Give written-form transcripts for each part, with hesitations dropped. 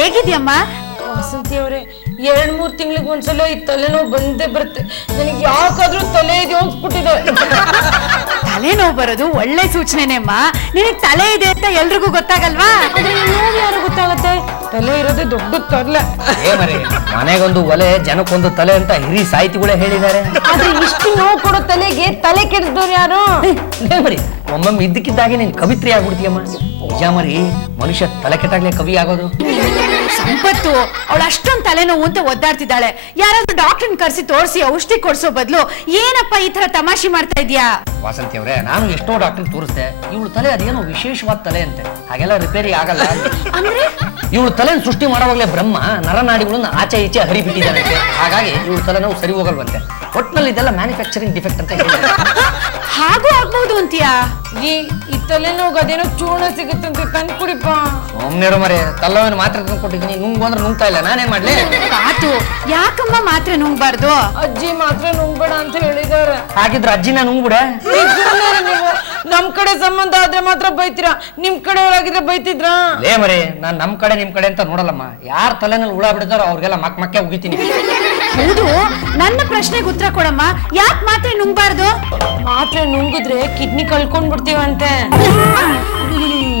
ಹೇಗಿದ್ಯಮ್ಮ? ವಾಸಂತಿ ಅವರೇ, 2-3 ತಿಂಗಳಿಗೆ ಒಂದ್ಸಲ ಈ ತಲೆನೋವು ಬಂದೇ ಬರುತ್ತೆ. ನನಗೆ ಯಾಕಾದ್ರೂ ತಲೆ ಇದೆ ಹೋಗ್ಬಿಟ್ಟಿದೆ. ತಲೆನೋವು ಬರೋದು ಒಳ್ಳೆ ಸೂಚನೆನೇ ಅಮ್ಮ. ನಿನಗೆ ತಲೆ ಇದೆ ಅಂತ ಎಲ್ರಿಗೂ ಗೊತ್ತಾಗಲ್ವಾ? ನೋವು ಯಾರು ಗೊತ್ತಾಗತ್ತೆ? ತಲೆ ಇರೋದೇ ದೊಡ್ಡ ತಲೆ. ಮನೆಗೊಂದು ಒಲೆ ಜನಕ್ಕೊಂದು ತಲೆ ಅಂತ ಹಿರಿ ಸಾಹಿತಿಗಳೇ ಹೇಳಿದ್ದಾರೆ. ಆದ್ರೆ ಇಷ್ಟು ನೋವು ಕೊಡೋ ತಲೆಗೆ ತಲೆ ಕೆಡಿಸಿದವ್ರು ಯಾರು? ಮರಿ ಒಮ್ಮೊಮ್ಮೆ ಇದ್ದಕ್ಕಿದ್ದಾಗೆ ನೀನ್ ಕವಿತ್ರಿ ಆಗ್ಬಿಡ್ತೀಯಮ್ಮ. ನಿಜ ಮರಿ, ಮನುಷ್ಯ ತಲೆ ಕೆಟ್ಟಾಗ್ಲೇ ಕವಿ ಆಗೋದು. ಸಂಪತ್ತು ಅವಳು ಅಷ್ಟೊಂದು ತಲೆನೋವು ಅಂತ ಒದ್ದಾಡ್ತಿದ್ದಾಳೆ. ಯಾರಾದ್ರೂ ಡಾಕ್ಟರ್ನ ಕರೆಸಿ ತೋರಿಸಿ ಔಷಧಿ ಕೊಡ್ಸೋ ಬದಲು ಏನಪ್ಪ ಈ ತರ ತಮಾಷೆ ಮಾಡ್ತಾ ಇದ್ಯಾ? ವಾಸಂತಿ ಅವ್ರೆ, ನಾನು ಎಷ್ಟೋ ಡಾಕ್ಟರ್ ತೋರಿಸ್ದೆ. ಇವಳು ತಲೆ ಅದೇನೋ ವಿಶೇಷವಾದ ತಲೆ ಅಂತೆ. ಹಾಗೆಲ್ಲ ರಿಪೇರಿ ಆಗಲ್ಲ. ಅಂದ್ರೆ ಇವಳು ತಲೆ ಸೃಷ್ಟಿ ಮಾಡುವಾಗಲೇ ಬ್ರಹ್ಮ ನರನಾಡಿಗಳನ್ನ ಆಚೆ ಈಚೆ ಹರಿಬಿಟ್ಟಿದ್ದಾನಂತೆ. ಹಾಗಾಗಿ ಇವಳು ತಲೆ ನಾವು ಸರಿ ಹೋಗಲ್ವಂತೆ. ಒಟ್ನಲ್ಲಿ ಇದೆಲ್ಲ ಮ್ಯಾನುಫ್ಯಾಕ್ಚರಿಂಗ್ ಡಿಫೆಕ್ಟ್ ಅಂತ ಹೇಳಿದ್ದಾರೆ. ಹಾಗೂ ಆಗ್ಬಹುದು ಅಂತೀಯಾ? ಈ ತಲೆನೋವು ಅದೇನೋ ಚೂರ್ಣ ಸಿಗುತ್ತಂತೆ, ತಂದು ಕುಡಿಪ. ಒಮ್ಮೆರು ಮರೆ, ತಲ್ಲವೇನು ಮಾತ್ರ ತಂದು ಕೊಟ್ಟಿದ್ದೀನಿ. ನುಂಗು ಅಂದ್ರೆ ನುಂಗ್ತಾ ಇಲ್ಲ, ನಾನೇನ್ ಮಾಡ್ಲಿ? ಆತು, ಯಾಕಮ್ಮ ಮಾತ್ರ ನುಂಗ್ಬಾರ್ದು? ಅಜ್ಜಿ ಮಾತ್ರ ನುಂಗ್ಬೇಡ ಅಂತ ಹೇಳಿದಾರೆ. ಹಾಗಿದ್ರೆ ಅಜ್ಜಿನ ನುಂಗ್ಬಿಡ. ನೀವು ನಮ್ ಕಡೆ ಸಂಬಂಧ ಆದ್ರೆ ಮಾತ್ರ ಬೈತೀರಾ, ನಿಮ್ ಕಡೆ ಆಗಿದ್ರೆ ಬೈತಿದ್ರಾ? ಲೇ ಮರೆ, ನಾನ್ ನಮ್ ಕಡೆ ನಿಮ್ ಕಡೆ ಅಂತ ನೋಡಲ್ಲಮ್ಮ. ಯಾರ ತಲೆನಲ್ಲಿ ಹುಳ ಬಿಡ್ತಾರೋ ಅವ್ರಿಗೆಲ್ಲ ಮಕ್ಕೆ ಉಗಿತೀನಿ. ಹೌದು, ನನ್ನ ಪ್ರಶ್ನೆಗೆ ಉತ್ತರ ಕೊಡಮ್ಮ. ಯಾಕೆ ಮಾತ್ರ ನುಂಗ್ಬಾರ್ದು? ಮಾತ್ರೆ ನುಂಗಿದ್ರೆ ಕಿಡ್ನಿ ಕಳ್ಕೊಂಡ್ ಬಿಡ್ತೀವಂತೆ.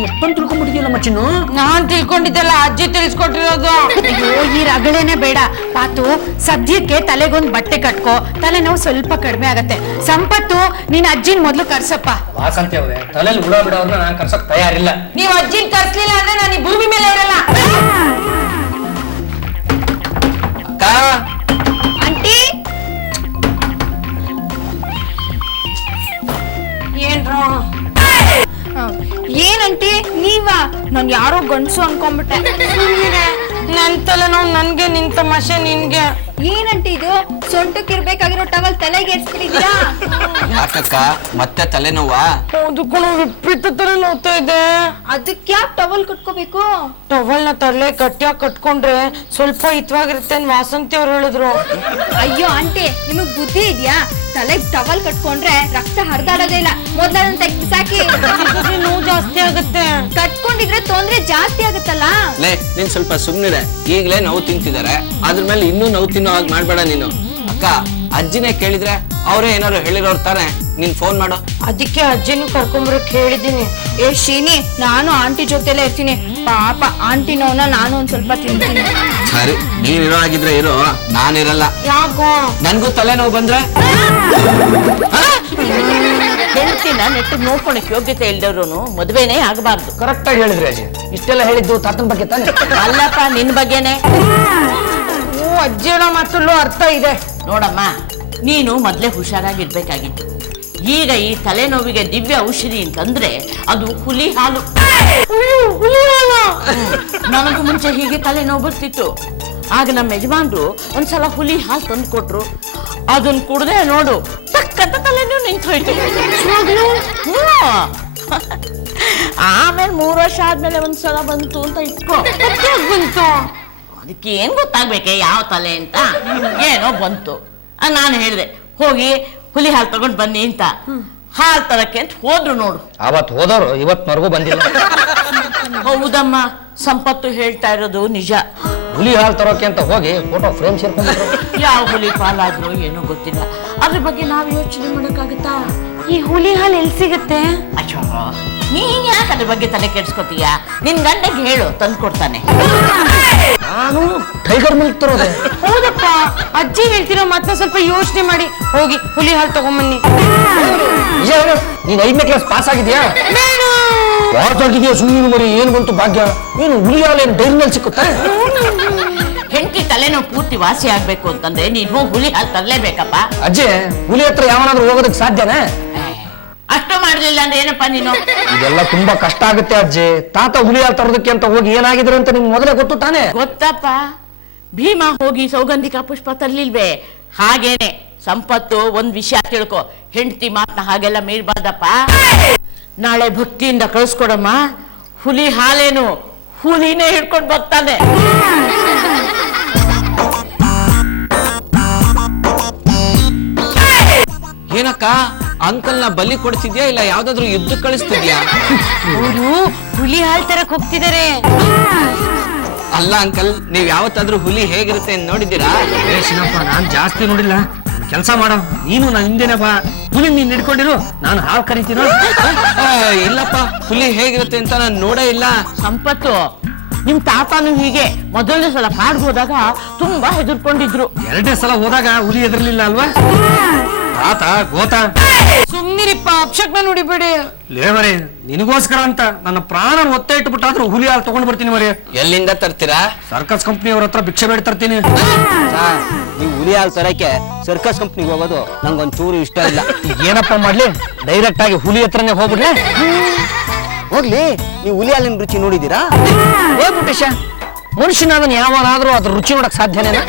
ಎಷ್ಟೊಂದು ತಿಳ್ಕೊಂಡ್ಬಿಟ್ಟಿದ್ಯಲ್ಲ ಮಚ್ಚಿನ್ನು. ನಾನ್ ತಿಳ್ಕೊಂಡಿದ್ದಲ್ಲ, ಅಜ್ಜಿ ತಿಳಿಸ್ಕೊಟ್ಟಿರೋದು. ಅಯ್ಯೋ, ಈ ರಗಳೆನೆ ಬೇಡ ಪಾತು. ಸದ್ಯಕ್ಕೆ ತಲೆಗೊಂದು ಬಟ್ಟೆ ಕಟ್ಕೋ, ತಲೆನೋವು ಸ್ವಲ್ಪ ಕಡಿಮೆ ಆಗತ್ತೆ. ಸಂಪತ್ತು, ನೀನ್ ಅಜ್ಜಿನ ಮೊದ್ಲು ಕರ್ಸಪ್ಪ. ವಾಸಂತಿ ಅವ್ರೆ, ತಲೆಯಲ್ಲಿ ಹುಳ ಬಿಡೋರ್ನ ನಾನ್ ಕರ್ಸಕ್ ತಯಾರಿಲ್ಲ. ನೀವ್ ಅಜ್ಜಿನ್ ಕರ್ಸ್ಲಿಲ್ಲ ಅಂದ್ರೆ ನಾನು ಈ ಭೂಮಿ ಮೇಲೆ ಇರಲ್ಲ. ಆಂಟಿ, ಏನ್ರೋ ಏನಂಟಿ ನೀವಾ? ನಾನ್ ಯಾರೋ ಗಂಡ್ಸು ಅನ್ಕೊಂಡ್ಬಿಟ್ಟೆ. ನನ್ ತಲೆನೋವು ನನ್ಗೆ, ನಿನ್ ತಮಾಷೆ ನಿನ್ಗೆ. ಏನಂಟಿ ಇದು? ಸೊಂಟಕ್ಕಿರ್ಬೇಕಾಗಿರೋ ಟವಲ್ ತಲೆಗೆ ಎಸ್ಬಿಟ್ಟಿದ್ದೀರಾ? ಯಾಕಕ್ಕ ಮತ್ತೆ ತಲೆನೋವಾ? ಹೌದು ಕಣ, ವಿಪರೀತ ತರ ನೋವ್ತಾ ಇದೆ. ಅದಕ್ಕೆ ಯಾಕೆ ಟವಲ್ ಕಟ್ಕೋಬೇಕು? ಟವಲ್ ನ ತಲೆ ಗಟ್ಟಿಯಾಗಿ ಕಟ್ಕೊಂಡ್ರೆ ಸ್ವಲ್ಪ ಹಿತವಾಗಿರುತ್ತೆ ಅಂತ ವಾಸಂತಿ ಅವ್ರು ಹೇಳಿದ್ರು. ಅಯ್ಯೋ ಆಂಟಿ, ನಿಮಗ್ ಬುದ್ಧಿ ಇದೆಯಾ? ತಲೆಗೆ ಟವಲ್ ಕಟ್ಕೊಂಡ್ರೆ ರಕ್ತ ಹರಿದಾಡೋದೇ ಇಲ್ಲ. ಮೊದಲನ್ನ ತೆಗ್ದು ಸಾಕಿ. ನೋವು ಜಾಸ್ತಿ ಆಗುತ್ತೆ. ಕಟ್ಕೊಂಡಿದ್ರೆ ತೊಂದ್ರೆ ಜಾಸ್ತಿ ಆಗುತ್ತಲ್ಲ. ಲೇ, ನೀನ್ ಸ್ವಲ್ಪ ಸುಮ್ನಿರೆ. ಈಗ್ಲೇ ನೋವು ತಿಂತಿದ್ದಾರೆ, ಅದ್ರ ಮೇಲೆ ಇನ್ನೂ ನೋವು ತಿನ್ನೋ ಹಾಗೆ ಮಾಡ್ಬೇಡ ನೀನು. ಅಕ್ಕ, ಅಜ್ಜಿನೇ ಕೇಳಿದ್ರೆ ಅವರೇ ಏನಾರು ಹೇಳಿರೋರು ತಾನೆ. ನೀನ್ ಫೋನ್ ಮಾಡು. ಅದಕ್ಕೆ ಅಜ್ಜಿನೂ ಕರ್ಕೊಂಬರಕ್ ಹೇಳಿದೀನಿ. ಏ ಶೀನಿ, ನಾನು ಆಂಟಿ ಜೊತೆಲೇ ಇರ್ತೀನಿ. ಪಾಪ ಆಂಟಿ ನೋವನ್ನ ನಾನು ಒಂದ್ ಸ್ವಲ್ಪ ತಿಂತೀನಿ. ಸರಿ, ನೀನ್ ಇರೋ ಆಗಿದ್ರೆ ಇರೋ, ನಾನಿರಲ್ಲ. ಯಾಕೋ? ನನ್ಗೂ ತಲೆನೋವು ಬಂದ್ರೆ ಹೆಂಡತಿನ ನೆಟ್ಟಿಗೆ ನೋಡ್ಕೊಳಕ್ ಯೋಗ್ಯತೆ ಇಲ್ದವ್ರು ಮದುವೆನೇ ಆಗಬಾರ್ದು. ಕರೆಕ್ಟ್ ಆಗಿ ಹೇಳಿದ್ರಿ ಅಜ್ಜಿ. ಇಷ್ಟೆಲ್ಲ ಹೇಳಿದ್ದು ತಾತನ ಬಗ್ಗೆ ತಾನೆ? ಅಲ್ಲಪ್ಪ, ನಿನ್ ಬಗ್ಗೆನೆ. ಅಜ್ಜಿ ಹೇಳೋ ಮಾತಲ್ಲೂ ಅರ್ಥ ಇದೆ. ನೋಡಮ್ಮ, ನೀನು ಮೊದ್ಲೇ ಹುಷಾರಾಗಿರ್ಬೇಕಾಗಿತ್ತು. ಈಗ ಈ ತಲೆನೋವಿಗೆ ದಿವ್ಯ ಔಷಧಿ ಅಂತಂದ್ರೆ ಅದು ಹುಲಿ ಹಾಲು. ನನಗೂ ಮುಂಚೆ ಹೀಗೆ ತಲೆನೋವು ಬರ್ತಿತ್ತು. ಆಗ ನಮ್ಮ ಯಜಮಾನ್ರು ಒಂದ್ಸಲ ಹುಲಿ ಹಾಲು ತಂದು ಕೊಟ್ರು. ಅದನ್ನ ಕುಡ್ದೆ ನೋಡು, ತಕ್ಕಂತ ತಲೆನೋವು ನಿಂತು ಹೋಯ್ತು. ಆಮೇಲೆ 3 ವರ್ಷ ಆದ್ಮೇಲೆ ಒಂದ್ಸಲ ಬಂತು ಅಂತ ಇಟ್ಕೋ. ಬಂತು. ಅದಕ್ಕೆ ಏನ್ ಗೊತ್ತಾಗ್ಬೇಕೆ ಯಾವ ತಲೆ ಅಂತ? ಏನೋ ಬಂತು. ನಾನು ಹೇಳಿದೆ, ಹೋಗಿ ಹುಲಿ ಹಾಲು ತಗೊಂಡ್ ಬನ್ನಿ ಅಂತ. ಹಾಲು ತರಕ್ಕೆ ಅಂತ ಹೋದ್ರು ನೋಡು. ಅವತ್ ಹೋದವ್ರು ಇವತ್ವರೆಗೂ ಬಂದಿಲ್ಲ. ಹೌದಮ್ಮ, ಸಂಪತ್ತು ಹೇಳ್ತಾ ಇರೋದು ನಿಜ. ಹುಲಿ ಹಾಲು ತರೋಕೆ ಅಂತ ಹೋಗಿ ಫೋಟೋ ಫ್ರೇಮ್ ಸೇರ್ಕೊಂಡ್ರು. ಯಾವ ಹುಲಿ ಪಾಲಾದ್ರೂ ಏನೋ ಗೊತ್ತಿಲ್ಲ. ಅದ್ರ ಬಗ್ಗೆ ನಾವು ಯೋಚನೆ ಮಾಡಕ್ಕಾಗತ್ತಾ? ಈ ಹುಲಿ ಹಾಲು ಎಲ್ಲಿ ಸಿಗುತ್ತೆ? ಅಯ್ಯೋ, ನೀನ್ ಯಾಕೆ ಅದ್ರ ಬಗ್ಗೆ ತಲೆ ಕೆಡ್ಸ್ಕೊತೀಯ? ನಿನ್ ಗಂಡಗೆ ಹೇಳು, ತಂದು ಕೊಡ್ತಾನೆ. ನಾನು ಟೈಗರ್ ಮಿಲ್ಕ್ ತರೋದೆ. ಹೌದಪ್ಪ, ಅಜ್ಜಿ ಹೇಳ್ತಿರೋ ಮಾತನ್ನ ಸ್ವಲ್ಪ ಯೋಚನೆ ಮಾಡಿ ಹೋಗಿ ಹುಲಿ ಹಾಲು ತಗೊಂಬನ್ನಿ. ನಿಜ ಹೇಳು, ನೀನ್ 5ನೇ ಕ್ಲಾಸ್ ಪಾಸ್ ಆಗಿದ್ಯಾ? ಪಾಸ್ ಆಗಿದ್ಯಾ? ಸುಮ್ಮನೆ ಮರಿ, ಏನ್ ಬಂತು ಭಾಗ್ಯ? ಏನು ಹುಲಿ ಹಾಲು ಏನು ಡೈರಿ ಮೇಲೆ ಸಿಕ್ಕುತ್ತಾ? ಹೆಂಡತಿ ತಲೆನೋವು ಪೂರ್ತಿ ವಾಸಿ ಆಗ್ಬೇಕು ಅಂತಂದ್ರೆ ನೀನ್ ಹೋಗಿ ಹುಲಿ ಹಾಲು ತರಲೇಬೇಕಪ್ಪ. ಅಜ್ಜಿ, ಹುಲಿ ಹತ್ರ ಯಾವನಾದ್ರೂ ಹೋಗೋದಕ್ಕೆ ಸಾಧ್ಯನಾ? ಅಷ್ಟು ಮಾಡ್ಲಿಲ್ಲ ಅಂದ್ರೆ ಏನಪ್ಪಾ ನೀನು? ಇದೆಲ್ಲ ತುಂಬಾ ಕಷ್ಟ ಆಗುತ್ತೆ ಅಜ್ಜಿ. ತಾತ ಹುಲಿ ಹಾಲು ತರೋದಕ್ಕೆ ಅಂತ ಹೋಗಿ ಏನಾಗಿದ್ರು ಅಂತ ನಿಮ್ಗೆ ಮೊದಲೇ ಗೊತ್ತು ತಾನೆ? ಗೊತ್ತಪ್ಪ. ಭೀಮಾ ಹೋಗಿ ಸೌಗಂಧಿಕ ಪುಷ್ಪ ತರ್ಲಿಲ್ವೇ? ಹಾಗೇನೆ ಸಂಪತ್ತು ಒಂದ್ ವಿಷಯ ತಿಳ್ಕೊ, ಹೆಂಡತಿ ಮಾತನ್ನ ಹಾಗೆಲ್ಲ ಮೀರ್ಬಾರ್ದಪ್ಪ. ನಾಳೆ ಭಕ್ತಿಯಿಂದ ಕಳಿಸ್ಕೊಡಮ್ಮ. ಹುಲಿ ಹಾಲೇನು, ಹುಲಿನೇ ಹಿಡ್ಕೊಂಡು ಬರ್ತಾನೆ. ಏನಕ್ಕ, ಅಂಕಲ್ನ ಬಲಿ ಕೊಡ್ತಿದ್ಯಾ ಇಲ್ಲ ಯಾವ್ದಾದ್ರು ಯುದ್ಧ ಕಳಿಸ್ತಿದ್ಯಾ? ಅವರು ಹುಲಿ ಹಾಲು ತರಕ್ ಹೋಗ್ತಿದ್ದಾರೆ. ಅಲ್ಲ ಅಂಕಲ್, ನೀವ್ ಯಾವತ್ತಾದ್ರೂ ಹುಲಿ ಹೇಗಿರುತ್ತೆ ಅಂತ ನೋಡಿದ್ದೀರಾ? ಶಿನಪ್ಪ, ನಾನ್ ಜಾಸ್ತಿ ನೋಡಿಲ್ಲ. ಕೆಲಸ ಮಾಡೋ ನೀನು ನನ್ನ ಹಿಂದೆನೆ ಬಾ. ಹುಲಿ ನೀನ್ ಹಿಡ್ಕೊಂಡಿರು, ನಾನು ಹಾಲು ಕರಿತೀನೋ. ಇಲ್ಲಪ್ಪ, ಹುಲಿ ಹೇಗಿರುತ್ತೆ ಅಂತ ನಾನು ನೋಡೇ ಇಲ್ಲ. ಸಂಪತ್ತು, ನಿಮ್ ತಾತನು ಹೀಗೆ ಮೊದಲನೇ ಸಲ ಕಾಡ್ಗೆ ಹೋದಾಗ ತುಂಬಾ ಹೆದರ್ಕೊಂಡಿದ್ರು. ಎರಡನೇ ಸಲ ಹೋದಾಗ ಹುಲಿ ಎದುರ್ಲಿಲ್ಲ ಅಲ್ವಾ? ತಾತ ಗೋತ ಸುಮ್ನಿರಿಪ್ಪ, ಅಪ್ಶಕ್ನ ನುಡಿಬೇಡಿ. ಲೇ ಮರಿ, ನಿನಗೋಸ್ಕರ ಅಂತ ನನ್ನ ಪ್ರಾಣ ಒತ್ತೆ ಇಟ್ಬಿಟ್ಟಾದ್ರೂ ಹುಲಿ ಹಾಲು ತಗೊಂಡ್ ಬರ್ತೀನಿ ಮರಿ. ಎಲ್ಲಿಂದ ತರ್ತೀರಾ? ಸರ್ಕಸ್ ಕಂಪ್ನಿಯವ್ರ ಹತ್ರ ಭಿಕ್ಷೆ ಬೇಡ ತರ್ತೀನಿ. ನೀವು ಹುಲಿ ಹಾಲು ತರಕ್ಕೆ ಸರ್ಕಸ್ ಕಂಪ್ನಿಗೆ ಹೋಗೋದು ನಂಗೊಂಚೂರು ಇಷ್ಟ ಇಲ್ಲ. ಏನಪ್ಪ ಮಾಡ್ಲಿ, ಡೈರೆಕ್ಟ್ ಆಗಿ ಹುಲಿ ಹತ್ರನೇ ಹೋಗ್ಬಿಡ್ಲೆ? ಹೋಗ್ಲಿ, ನೀವು ಹುಲಿ ಹಾಲಿನ ರುಚಿ ನೋಡಿದ್ದೀರಾ? ಏ ಪುಟೇಶ, ಮನುಷ್ಯನಾದನ್ ಯಾವನಾದ್ರೂ ಅದ್ರ ರುಚಿ ನೋಡಕ್ ಸಾಧ್ಯನೇನಾ?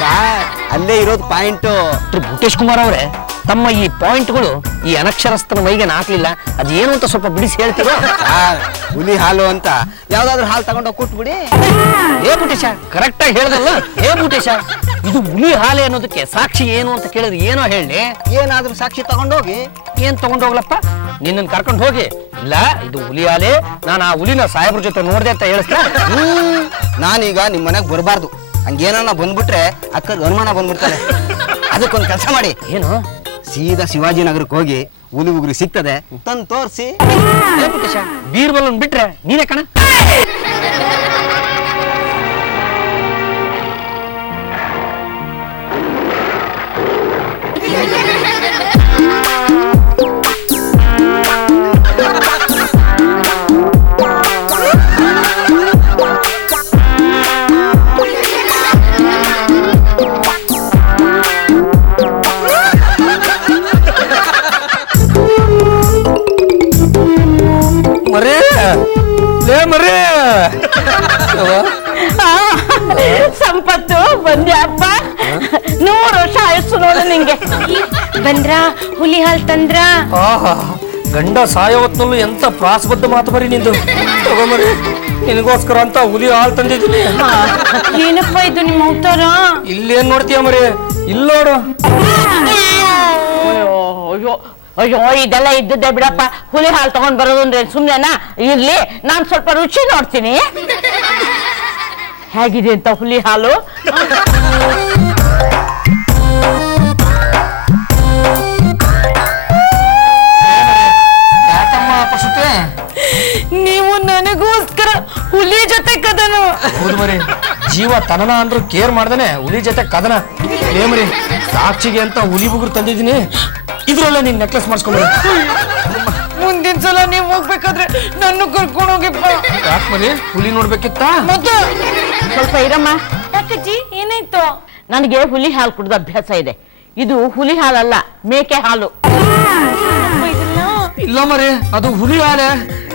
ಸಾರ್, ಅಲ್ಲೇ ಇರೋದು ಪಾಯಿಂಟು. ಭೂಟೇಶ್ ಕುಮಾರ್ ಅವರೇ, ತಮ್ಮ ಈ ಪಾಯಿಂಟ್ಗಳು ಈ ಅನಕ್ಷರಸ್ಥನ ಮೈಗೆ ಹಾಕ್ಲಿಲ್ಲ. ಅದೇನು ಅಂತ ಸ್ವಲ್ಪ ಬಿಡಿಸಿ ಹೇಳ್ತೀರೋ? ಸಾರ್, ಹುಲಿ ಹಾಲು ಅಂತ ಯಾವ್ದಾದ್ರು ಹಾಲು ತಗೊಂಡೋಗಿ ಕೊಟ್ಬಿಡಿ. ಏ ಪುಟೇಶ, ಕರೆಕ್ಟ್ ಆಗಿ ಹೇಳ್ದಲ್ಲ. ಏ ಪುಟೇಶ, ಇದು ಹುಲಿ ಹಾಲೆ ಅನ್ನೋದಕ್ಕೆ ಸಾಕ್ಷಿ ಏನು ಅಂತ ಕೇಳಿದ್ರೆ ಏನೋ ಹೇಳಿ. ಏನಾದ್ರೂ ಸಾಕ್ಷಿ ತಗೊಂಡೋಗಿ. ಏನ್ ತಗೊಂಡೋಗ್ಲಪ್ಪ? ನಿನ್ನನ್ ಕರ್ಕೊಂಡು ಹೋಗಿ, ಇಲ್ಲ ಇದು ಹುಲಿ ಹಾಲೆ, ನಾನು ಆ ಹುಲಿನ ಸಾಹೇಬ್ರ ಜೊತೆ ನೋಡ್ದೆ ಅಂತ ಹೇಳಿಸ್ತಾ. ನಾನೀಗ ನಿಮ್ ಮನೆಗ್ ಬರಬಾರ್ದು. ಹಂಗೇನ ಬಂದ್ಬಿಟ್ರೆ ಅಕ್ಕಗೆ ಅನುಮಾನ ಬಂದ್ಬಿಡ್ತಾರೆ. ಅದಕ್ಕೊಂದು ಕೆಲಸ ಮಾಡಿ. ಏನು? ಸೀದಾ ಶಿವಾಜಿನಗರಕ್ಕೆ ಹೋಗಿ ಹುಲಿ ಉಗುರಿ ಸಿಗ್ತದೆ, ತಂದು ತೋರಿಸಿ. ಏ ಪುಟೇಶ, ಬೀರ್ಬಲ್ ಬಿಟ್ರೆ ನೀನೇ ಕಣ. ಸಂಪತ್ತು, ಬಂದ್ಯಪ್ಪ. 100 ವರ್ಷ ಆಯಸ್ಸು ನೋಡು ನಿಂಗೆ. ಬಂದ್ರ ಹುಲಿ ಹಾಲ್ ತಂದ್ರ? ಆಹಾ, ಗಂಡ ಸಾಯೋ ಹೊತ್ನಲ್ಲೂ ಎಂತ ಪ್ರಾಸಬದ್ಧ ಮಾತು ಬರೀ ನಿಂದು. ತಗೊಂಬರಿ, ನಿನಗೋಸ್ಕರ ಅಂತ ಹುಲಿ ಹಾಲು ತಂದಿದ್ದೀನಿ. ಏನಪ್ಪ ಇದು ನಿಮ್ಮ ಅವತಾರ? ಇಲ್ಲೇನ್ ನೋಡ್ತೀಯ ಮರಿ? ಇಲ್ಲೋಡು. ಅಯ್ಯೋ ಅಯ್ಯೋ, ಇದೆಲ್ಲ ಇದ್ದದ್ದೇ ಬಿಡಪ್ಪ. ಹುಲಿ ಹಾಲು ತಗೊಂಡ್ ಬರೋದು ಅಂದ್ರೆ ಸುಮ್ನೆನಾ? ಇರ್ಲಿ, ನಾನ್ ಸ್ವಲ್ಪ ರುಚಿ ನೋಡ್ತೀನಿ. ಹೇಗಿದೆ ಅಂತ ಹುಲಿ ಹಾಲು? ನೀವು ನನಗೋಸ್ಕರ ಹುಲಿ ಜೊತೆ ಕದನು. ಹೌದು ಮರಿ, ಜೀವ ತನನ ಅಂದ್ರೂ ಕೇರ್ ಮಾಡ್ದೇನೆ ಹುಲಿ ಜೊತೆ ಕದನ. ಏ ಮರಿ, ಸಾಕ್ಷಿಗೆ ಅಂತ ಹುಲಿ ಬುಗುರು ತಂದಿದ್ದೀನಿ. ಇದ್ರಲ್ಲ ನೀನ್ ನೆಕ್ಲೆಸ್ ಮಾಡಿಸ್ಕೊಂಡ್ರೆ. ಮುಂದಿನ ಸಲ ನೀವು ಹೋಗ್ಬೇಕಾದ್ರೆ ನನ್ನ ಕರ್ಕೊಂಡು ಹೋಗಿಪ್ಪ. ಯಾಕೆ ಮರಿ, ಹುಲಿ ನೋಡ್ಬೇಕಿತ್ತ? ಮತ್ತೆ ಸ್ವಲ್ಪ ಇರಮ್ಮ. ಯಾಕಜ್ಜಿ, ಏನಾಯ್ತು? ನನಗೆ ಹುಲಿ ಹಾಲು ಕುಡ್ದ ಅಭ್ಯಾಸ ಇದೆ. ಇದು ಹುಲಿ ಹಾಲಲ್ಲ, ಮೇಕೆ ಹಾಲು. ಇಲ್ಲ ಮರಿ, ಅದು ಹುಲಿ ಹಾಲೆ.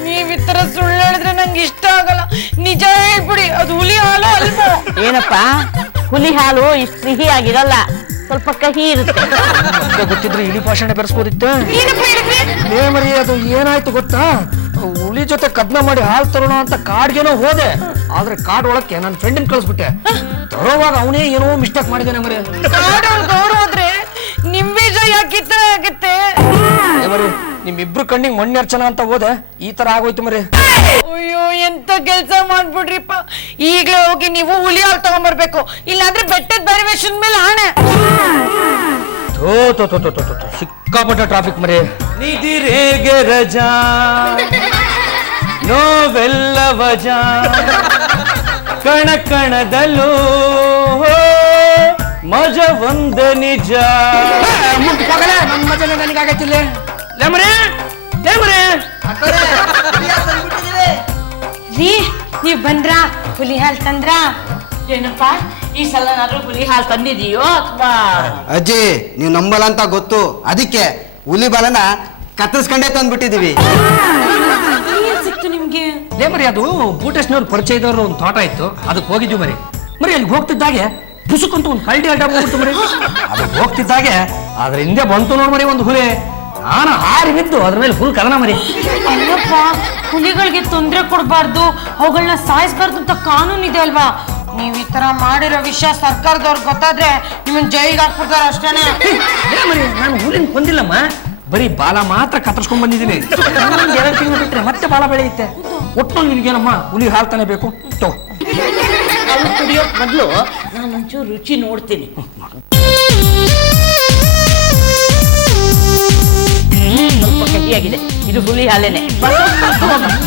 ನೀವ್ ಈ ತರ ಸುಳ್ಳು ಹೇಳಿದ್ರೆ ನಂಗೆ ಇಷ್ಟ ಆಗಲ್ಲ. ನಿಜ ಹೇಳ್ಬಿಡಿ, ಅದು ಹುಲಿ ಹಾಲು ಅಲ್ವೋ? ಏನಪ್ಪ, ಹುಲಿ ಹಾಲು ಇಷ್ಟು ಸಿಹಿ ಆಗಿರಲ್ಲ, ಸ್ವಲ್ಪ ಕಹಿ ಇರುತ್ತೆ. ಗೊತ್ತಿದ್ರೆ ಇಲಿ ಭಾಷಣ ಬೆರೆಸ್ಬೋದಿತ್ತು. ಏನಪ್ಪ ಹೇಳಿದ್ರಿ? ಏ ಮರಿ, ಅದು ಏನಾಯ್ತು ಗೊತ್ತಾ? ಹುಲಿ ಜೊತೆ ಕದ್ನ ಮಾಡಿ ಹಾಲು ತರೋಣ ಅಂತ ಕಾಡ್ಗೇನೋ ಹೋದೆ. ಆದ್ರೆ ಕಾಡ್ ಒಳಕ್ಕೆ ನನ್ನ ಫ್ರೆಂಡಿನ ಕಳಿಸ್ಬಿಟ್ಟೆ. ತರೋವಾಗ ಅವನೇ ಏನೋ ಮಿಸ್ಟೇಕ್ ಮಾಡಿದ್ದಾನೆ ಮರಿ. ಕಾಡವ್ರು ಹೋದ್ರೆ ನಿಮ್ ಬೀಜ ಯಾಕೆ ಈ ತರ ಆಗುತ್ತೆ? ಮರಿ, ನಿಮ್ಮಿಬ್ರು ಕಣ್ಣಿಗೆ ಮಣ್ಣೆರ್ಚನ ಅಂತ ಹೋದೆ, ಈ ತರ ಆಗೋಯ್ತು ಮರಿ. ಅಯ್ಯೋ, ಎಂತ ಕೆಲ್ಸ ಮಾಡ್ಬಿಡ್ರಿಪ್ಪ. ಈಗ್ಲೇ ಹೋಗಿ ನೀವು ಹುಲಿ ಹಾಲು ತಗೊಂಡ್ಬರ್ಬೇಕು, ಇಲ್ಲಾಂದ್ರೆ ಬೆಟ್ಟದ ಬರಿವೇಶನ್ ಮೇಲೆ ಆಣೆ. ಸಿಕ್ಕಾಪಟ್ಟ ಟ್ರಾಫಿಕ್ ಮರಿ. ನಿದಿರೇಗೆ ರಜಾ, ನೋವೆಲ್ಲ ವಜಾ, ಕಣ ಕಣದಲ್ಲೂ ಮಜ ಒಂದ ನಿಜ. ನನ್ನ ಮಜನ ನನಗಾಗತ್ತಿಲ್ಲ. ರೀ, ನೀವ್ ಬಂದ್ರ ಹುಲಿ ಹಾಲ್ ತಂದ್ರ? ಏನಪ್ಪ, ಈ ಸಲ ನಾನು ಹುಲಿ ಹಾಲು ತಂದಿದೀಯೋ ಅಥವಾ? ಅಜ್ಜಿ, ನೀವು ನಂಬಲ್ಲ ಅಂತ ಗೊತ್ತು, ಅದಕ್ಕೆ ಹುಲಿ ಬಾಲನ ಕತ್ತರಿಸ್ಕೊಂಡೇ ತಂದ್ಬಿಟ್ಟಿದೀವಿ. ಏನ್ ಸಿಕ್ತು ನಿಮ್ಗೆ? ಲೇ ಮರಿ, ಅದು ಬೂಟೇಶ್ನವ್ರ ಪರಿಚಯ ಇದ್ದವ್ರು ಒಂದು ತೋಟ ಇತ್ತು, ಅದಕ್ಕೆ ಹೋಗಿದ್ವಿ ಮರಿ. ಮರಿ ಅಲ್ಲಿ ಹೋಗ್ತಿದ್ದಾಗೆ ಪುಸುಕಂತ ಒಂದು ಹಳ್ಳಿ ಅಡ್ಡ ಹೋಗ್ಬಿಡ್ತು ಮರಿ. ಅದು ಹೋಗ್ತಿದ್ದಾಗೆ ಅದ್ರ ಹಿಂದೆ ಬಂತು ನೋಡ್ ಮರಿ ಒಂದು ಹುಲಿ. ನಾನು ಹಾರಿ ಬಿದ್ದು ಅದ್ರ ಮೇಲೆ ಫುಲ್ ಕದನ ಮರಿ. ಅಲ್ಲಪ್ಪ, ಹುಲಿಗಳಿಗೆ ತೊಂದರೆ ಕೊಡಬಾರ್ದು, ಅವುಗಳನ್ನ ಸಾಯಿಸ್ಬಾರ್ದು ಅಂತ ಕಾನೂನು ಇದೆ ಅಲ್ವಾ? ನೀವ್ ಈ ತರ ಮಾಡಿರೋ ವಿಷಯ ಸರ್ಕಾರದವ್ರಿಗೆ ಗೊತ್ತಾದ್ರೆ ನಿಮ್ಮನ್ ಜೈಲಿಗೆ ಹಾಕ್ಬಿಡ್ತಾರ ಅಷ್ಟೇನೆ. ಏ ಮರಿ, ನಾನು ಹುಲಿನ ಕೊಂದಿಲ್ಲಮ್ಮ, ಬರೀ ಬಾಲ ಮಾತ್ರ ಕತ್ತರಿಸ್ಕೊಂಡ್ ಬಂದಿದ್ದೀನಿ. 2 ತಿಂಗಳು ಬಿಟ್ರೆ ಮತ್ತೆ ಬಾಲ ಬೆಳೆಯುತ್ತೆ. ಒಟ್ಟು ನಿನಗೇನಮ್ಮ ಹುಲಿ ಹಾಲು ತಾನೇ ಬೇಕು. ಹಾಲು ಕುಡಿಯೋಕ್ ಮೊದಲು ನಾನು ಒಂಚೂರು ರುಚಿ ನೋಡ್ತೀನಿ. ಸ್ವಲ್ಪ ಕಹಿಯಾಗಿದೆ, ಇದು ಹುಳಿ ಹಾಲೇನೆ.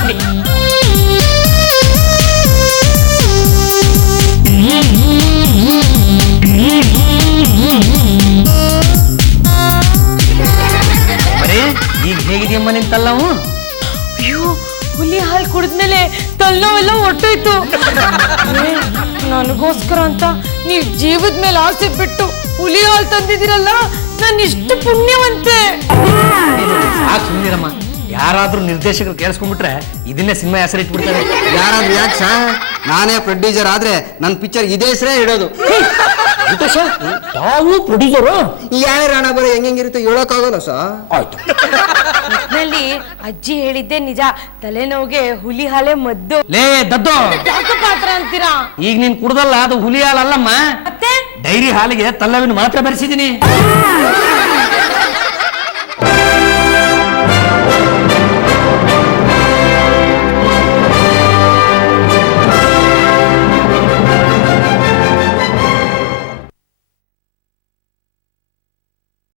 ಕುಡಿ. ಬರೀ ಈಗ ಹೇಗಿದೆಯಮ್ಮ ನಿನ್ ತಲ್ಲವು? ಅಯ್ಯೋ, ಹುಲಿ ಹಾಲು ಕುಡಿದ್ಮೇಲೆ ತಲೆನೋವೆಲ್ಲ ಹೊಟ್ಟೋಯ್ತು. ನನಗೋಸ್ಕರ ಅಂತ ನೀವ್ ಜೀವದ ಮೇಲೆ ಆಸೆ ಬಿಟ್ಟು ಹುಲಿ ಹಾಲು ತಂದಿದ್ದೀರಲ್ಲ, ನಾನು ಇಷ್ಟು ಪುಣ್ಯವಂತೆ. ಯಾಕೆ ಸುಮ್ಮನಿರಮ್ಮ, ಯಾರಾದ್ರೂ ನಿರ್ದೇಶಕರು ಕೇಳಿಸ್ಕೊಂಡ್ಬಿಟ್ರೆ ಇದನ್ನೇ ಸಿನಿಮಾ ಹೆಸರಿಟ್ಬಿಡ್ತಾರೆ. ಯಾರಾದ್ರೂ ಯಾಕೆ ಸರ್, ನಾನೇ ಪ್ರೊಡ್ಯೂಸರ್ ಆದ್ರೆ ನನ್ನ ಪಿಕ್ಚರ್ ಇದೇ ಹೆಸರೇ ಇಡೋದು. ತಾವು ಪ್ರೊಡ್ಯೂಸರು? ಯಾರೇ ರಾಣ ಬರೋ ಹೆಂಗಿರುತ್ತೆ ಹೇಳೋಕ್ಕಾಗಲ್ಲ ಸರ್. ಆಯ್ತು. ಒಟ್ನಲ್ಲಿ ಅಜ್ಜಿ ಹೇಳಿದ್ದೆ ನಿಜ, ತಲೆನೋವಿಗೆ ಹುಲಿ ಹಾಲೇ ಮದ್ದು. ಲೇ ದದ್ದು, ಯಾಕೆ ಪಾತ್ರ ಅಂತೀರಾ? ಈಗ ನೀನ್ ಕುಡ್ದಲ್ಲ ಅದು ಹುಲಿ ಹಾಲಲ್ಲಮ್ಮ, ಮತ್ತೆ ಡೈರಿ ಹಾಲಿಗೆ ತಲ್ಲವಿನ ಮಾತ್ರ ಬೆರೆಸಿದ್ದೀನಿ.